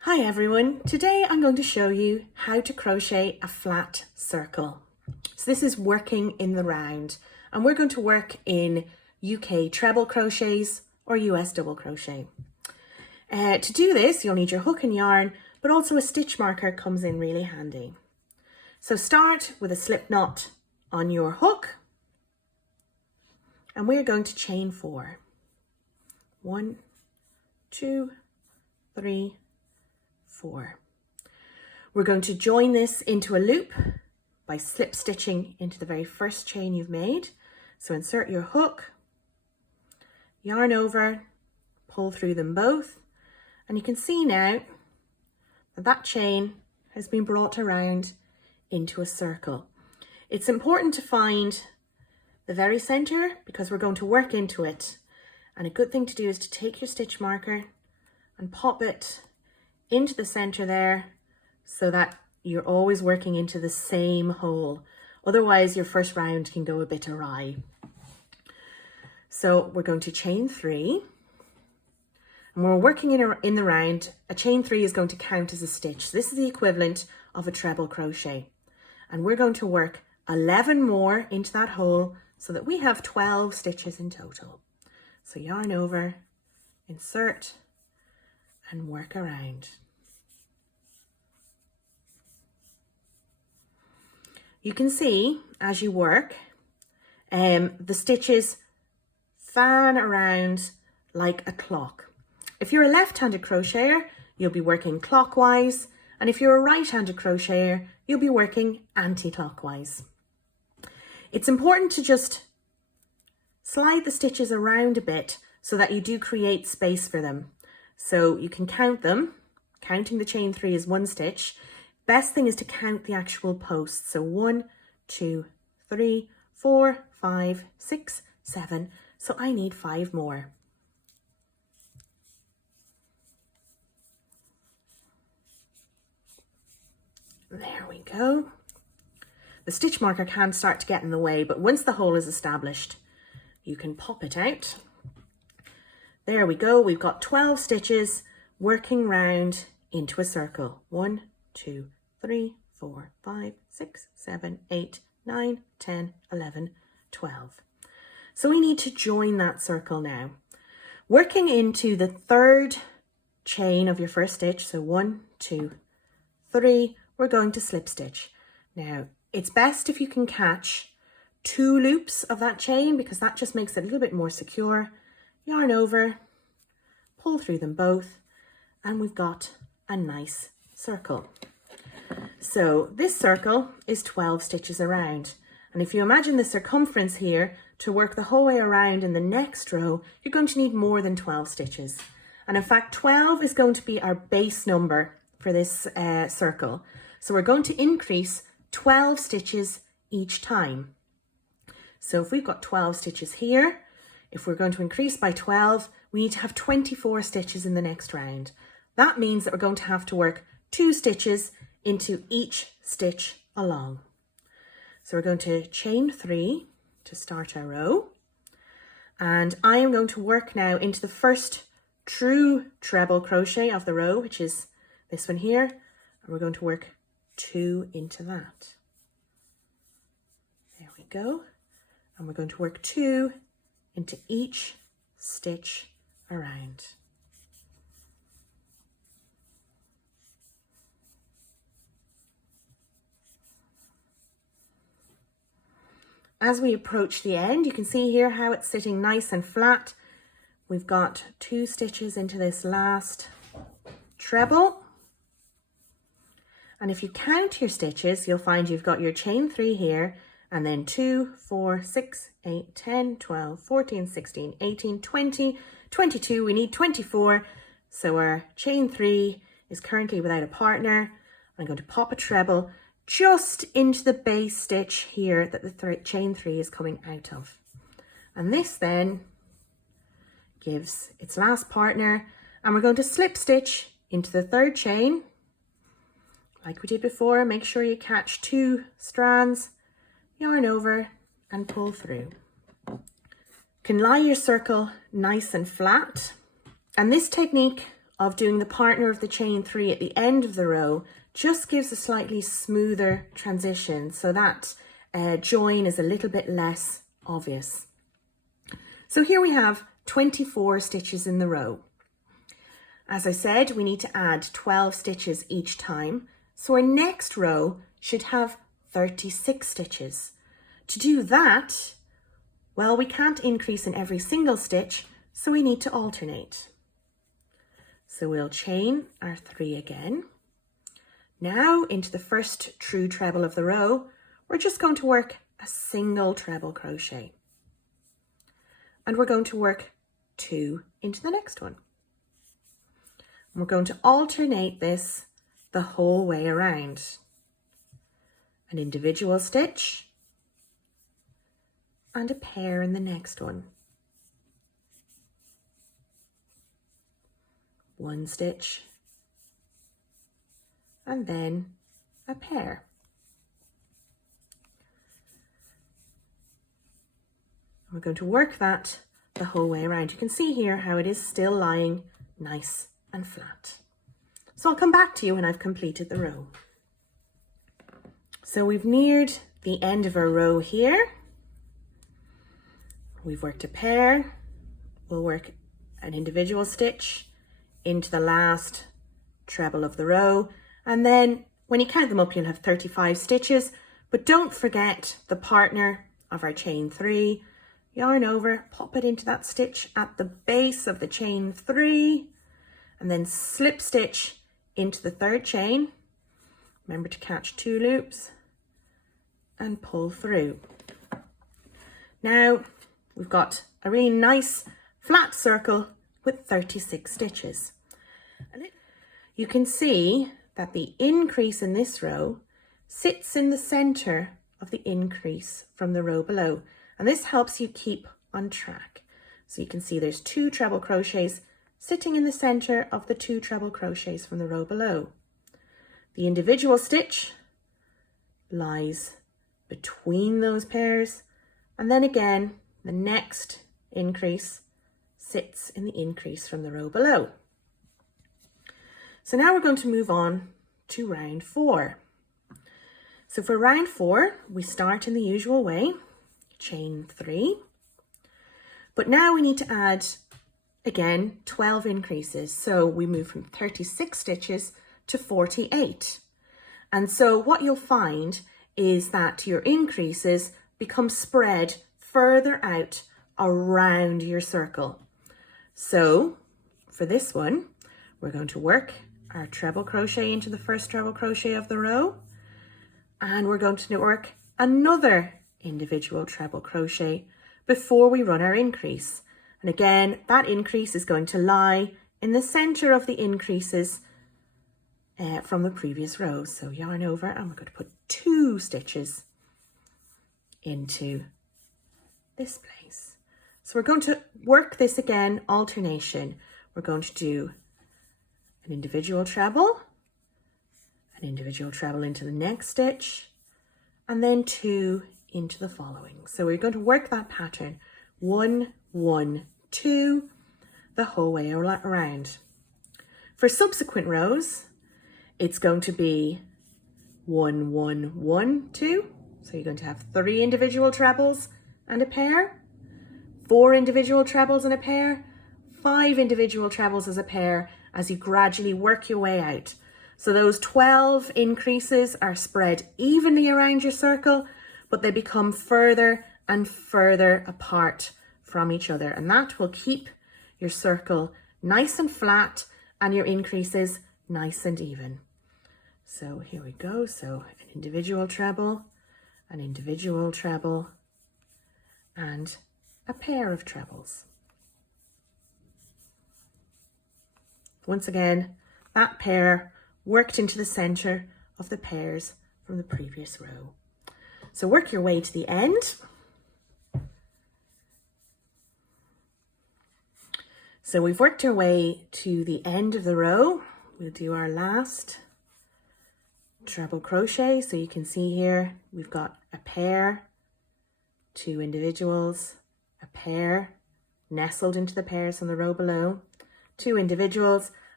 Hi everyone, today I'm going to show you how to crochet a flat circle. So this is working in the round and we're going to work in UK treble crochets or US double crochet. To do this you'll need your hook and yarn, but also a stitch marker comes in really handy. So start with a slip knot on your hook and we're going to chain 4. 1, 2, 3, 4. We're going to join this into a loop by slip stitching into the very first chain you've made. So insert your hook, yarn over, pull through them both, and you can see now that that chain has been brought around into a circle. It's important to find the very center because we're going to work into it. And a good thing to do is to take your stitch marker and pop it into the center there so that you're always working into the same hole. Otherwise your first round can go a bit awry. So we're going to chain 3 and we're working in the round. A chain 3 is going to count as a stitch. So this is the equivalent of a treble crochet and we're going to work 11 more into that hole so that we have 12 stitches in total. So yarn over, insert and work around. You can see as you work, the stitches fan around like a clock. If you're a left-handed crocheter, you'll be working clockwise, and if you're a right-handed crocheter, you'll be working anti-clockwise. It's important to just slide the stitches around a bit so that you do create space for them. So you can count them. Counting the chain 3 is 1 stitch. Best thing is to count the actual posts. So 1, 2, 3, 4, 5, 6, 7. So I need 5 more. There we go. The stitch marker can start to get in the way, but once the hole is established, you can pop it out. There we go. We've got 12 stitches working round into a circle. 1, 2, 3, 4, 5, 6, 7, 8, 9, 10, 11, 12. So we need to join that circle now. Working into the 3rd chain of your first stitch, so 1, 2, 3, we're going to slip stitch. Now, it's best if you can catch 2 loops of that chain because that just makes it a little bit more secure. Yarn over, pull through them both, and we've got a nice circle. So this circle is 12 stitches around. And if you imagine the circumference here to work the whole way around in the next row, you're going to need more than 12 stitches. And in fact, 12 is going to be our base number for this circle. So we're going to increase 12 stitches each time. So if we've got 12 stitches here, if we're going to increase by 12, we need to have 24 stitches in the next round. That means that we're going to have to work 2 stitches into each stitch along. So we're going to chain 3 to start our row. And I am going to work now into the first true treble crochet of the row, which is this one here. And we're going to work 2 into that. There we go. And we're going to work 2 into each stitch around. As we approach the end, you can see here how it's sitting nice and flat. We've got 2 stitches into this last treble. And if you count your stitches, you'll find you've got your chain 3 here, and then 2, 4, 6, 8, 10, 12, 14, 16, 18, 20, 22. We need 24. So our chain 3 is currently without a partner. I'm going to pop a treble just into the base stitch here that the chain 3 is coming out of. And this then gives its last partner, and we're going to slip stitch into the 3rd chain. Like we did before, make sure you catch 2 strands, yarn over and pull through. You can lie your circle nice and flat. And this technique of doing the partner of the chain 3 at the end of the row just gives a slightly smoother transition, so that join is a little bit less obvious. So here we have 24 stitches in the row. As I said, we need to add 12 stitches each time, so our next row should have 36 stitches. To do that, well, we can't increase in every single stitch, so we need to alternate. So we'll chain our 3 again. Now into the first true treble of the row, we're just going to work a single treble crochet. And we're going to work 2 into the next one. And we're going to alternate this the whole way around. An individual stitch and a pair in the next one. One stitch and then a pair. We're going to work that the whole way around. You can see here how it is still lying nice and flat. So I'll come back to you when I've completed the row. So we've neared the end of our row here. We've worked a pair. We'll work an individual stitch into the last treble of the row, and then when you count them up you'll have 35 stitches, but don't forget the partner of our chain 3. Yarn over, pop it into that stitch at the base of the chain 3, and then slip stitch into the third chain. Remember to catch 2 loops and pull through. Now we've got a really nice flat circle with 36 stitches. You can see that the increase in this row sits in the center of the increase from the row below, and this helps you keep on track. So you can see there's 2 treble crochets sitting in the center of the 2 treble crochets from the row below. The individual stitch lies between those pairs, and then again the next increase sits in the increase from the row below. So now we're going to move on to round 4. So for round 4, we start in the usual way, chain 3, but now we need to add again 12 increases. So we move from 36 stitches to 48. And so what you'll find is that your increases become spread further out around your circle. So for this one, we're going to work our treble crochet into the first treble crochet of the row, and we're going to work another individual treble crochet before we run our increase. And again, that increase is going to lie in the center of the increases from the previous row. So yarn over, and we're going to put 2 stitches into this place. So we're going to work this again, alternation. We're going to do an individual treble into the next stitch, and then 2 into the following. So we're going to work that pattern 1, 1, 2 the whole way around. For subsequent rows, it's going to be 1, 1, 1, 2. So you're going to have 3 individual trebles and a pair, 4 individual trebles and a pair, 5 individual trebles as a pair, as you gradually work your way out. So those 12 increases are spread evenly around your circle, but they become further and further apart from each other. And that will keep your circle nice and flat and your increases nice and even. So here we go. So an individual treble, and a pair of trebles. Once again, that pair worked into the center of the pairs from the previous row. So work your way to the end. So we've worked our way to the end of the row. We'll do our last treble crochet. So you can see here, we've got a pair, 2 individuals, a pair nestled into the pairs from the row below, 2 individuals,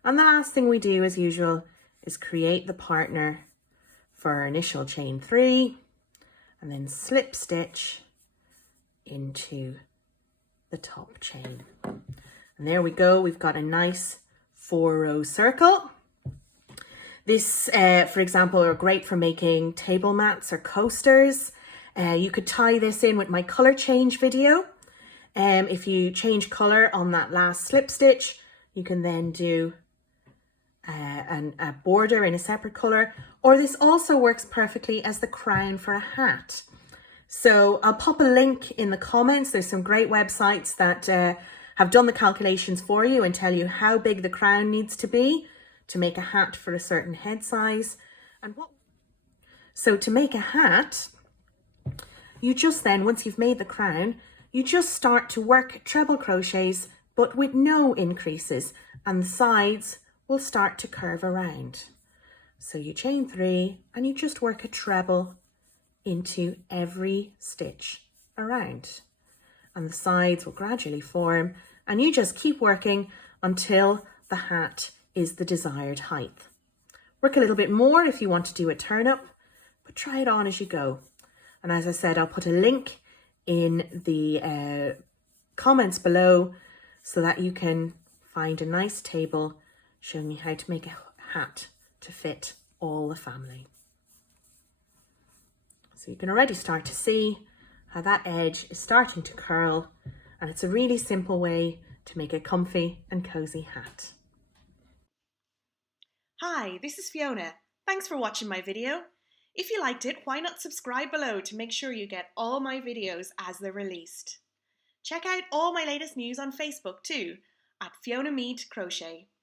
And the last thing we do as usual is create the partner for our initial chain 3 and then slip stitch into the top chain. And there we go, we've got a nice 4-row circle. This, for example, are great for making table mats or coasters. You could tie this in with my color change video. If you change color on that last slip stitch, you can then do a border in a separate color, or this also works perfectly as the crown for a hat. So I'll pop a link in the comments. There's some great websites that have done the calculations for you and tell you how big the crown needs to be to make a hat for a certain head size. So to make a hat, you just then, once you've made the crown, you just start to work treble crochets, but with no increases, and the sides will start to curve around. So you chain 3 and you just work a treble into every stitch around, and the sides will gradually form, and you just keep working until the hat is the desired height. Work a little bit more if you want to do a turn up, but try it on as you go. And as I said, I'll put a link in the comments below so that you can find a nice table showing you how to make a hat to fit all the family. So you can already start to see how that edge is starting to curl, and it's a really simple way to make a comfy and cozy hat. Hi, this is Fiona. Thanks for watching my video. If you liked it, why not subscribe below to make sure you get all my videos as they're released. Check out all my latest news on Facebook too, at Fiona Mead Crochet.